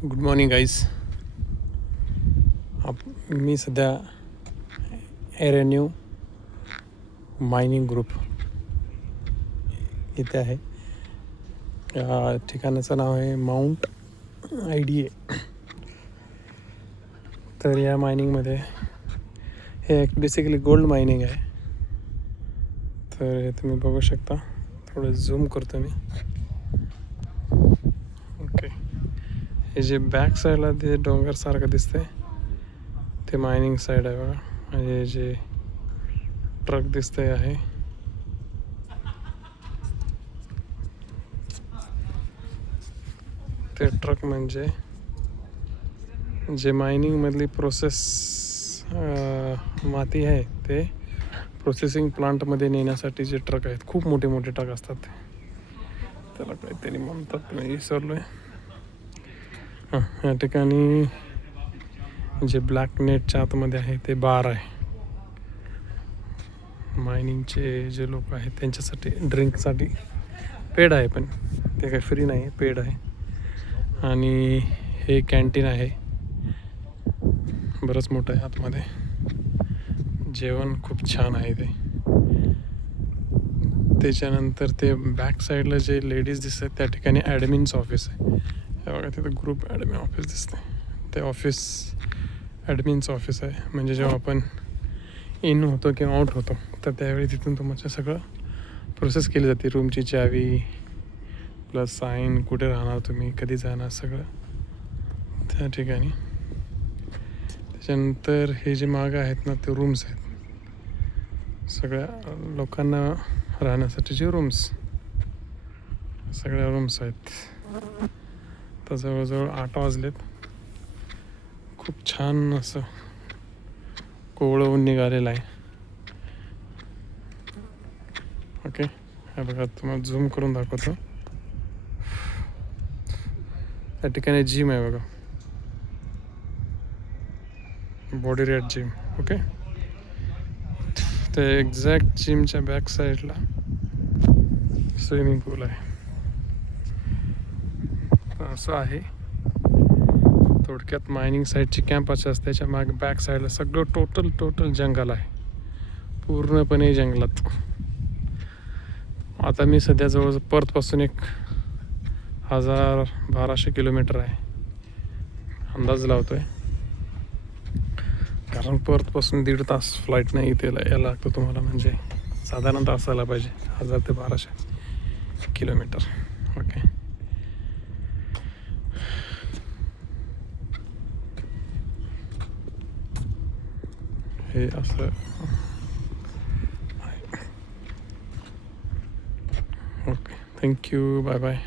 Good morning guys. मी सध्या एरेन्यू mining group इथे आहे. या ठिकाणाचं नाव आहे माउंट IDA. तर या मायनिंगमध्ये हे बेसिकली गोल्ड मायनिंग आहे. तर हे तुम्ही बघू शकता. थोडं झूम करतो मी. ओके, हे जे बॅक साईडला ते डोंगरसारखं दिसतंय ते मायनिंग साईड आहे बघा. म्हणजे जे ट्रक दिसतंय आहे ते ट्रक म्हणजे जे मायनिंगमधली प्रोसेस माती आहे ते प्रोसेसिंग प्लांटमध्ये नेण्यासाठी जे ट्रक आहेत, खूप मोठे मोठे ट्रक असतात. त्याला काहीतरी म्हणतात, मी विसरलो आहे. हां, या ठिकाणी जे ब्लॅक नेटच्या आतमध्ये आहे ते बार आहे. मायनिंगचे जे लोक आहेत त्यांच्यासाठी ड्रिंकसाठी पेड आहे, पण ते काही फ्री नाही आहे, पेड आहे. आणि हे कॅन्टीन आहे, बरंच मोठं आहे. आतमध्ये जेवण खूप छान आहे ते. त्याच्यानंतर ते बॅक साईडला जे लेडीज दिसत आहेत त्या ठिकाणी ॲडमिन्स ऑफिस आहे. हे बघा, तिथं ग्रुप ॲडमिन ऑफिस दिसते. ते ऑफिस ॲडमिन्स ऑफिस आहे. म्हणजे जेव्हा आपण इन होतो किंवा आउट होतो तर त्यावेळी तिथून तुमचं सगळं प्रोसेस केली जाते. रूमची चावी प्लस साईन, कुठे राहणार तुम्ही, कधी जाणार, सगळं त्या ठिकाणी. त्याच्यानंतर हे जे मागं आहेत ना ते रूम्स आहेत, सगळ्या लोकांना राहण्यासाठीचे रूम्स, सगळ्या रूम्स आहेत. तर जवळजवळ 8 वाजलेत. खूप छान असं कोवळं ऊन निघालेलं आहे. ओके, हे बघा, तुम्हाला झूम करून दाखवतो. त्या ठिकाणी जिम आहे बघा, बॉडी रेट जिम. ओके, ते एक्झॅक्ट जिमच्या बॅक साईडला स्विमिंग पूल आहे. असं आहे थोडक्यात मायनिंग साईडची कॅम्प असं असते. त्याच्या मागे बॅक साईडला सगळं टोटल जंगल आहे, पूर्णपणे जंगलात. आता मी सध्या जवळ पर्थपासून 1200 किलोमीटर आहे, अंदाज लावतोय. कारण पर्थपासून 1.5 तास फ्लाईटनं इथे यायला लागतो तुम्हाला. म्हणजे साधारणतः असायला पाहिजे 1000 ते 1200 किलोमीटर. ओके, हे असं आहे. Okay, thank you, bye bye.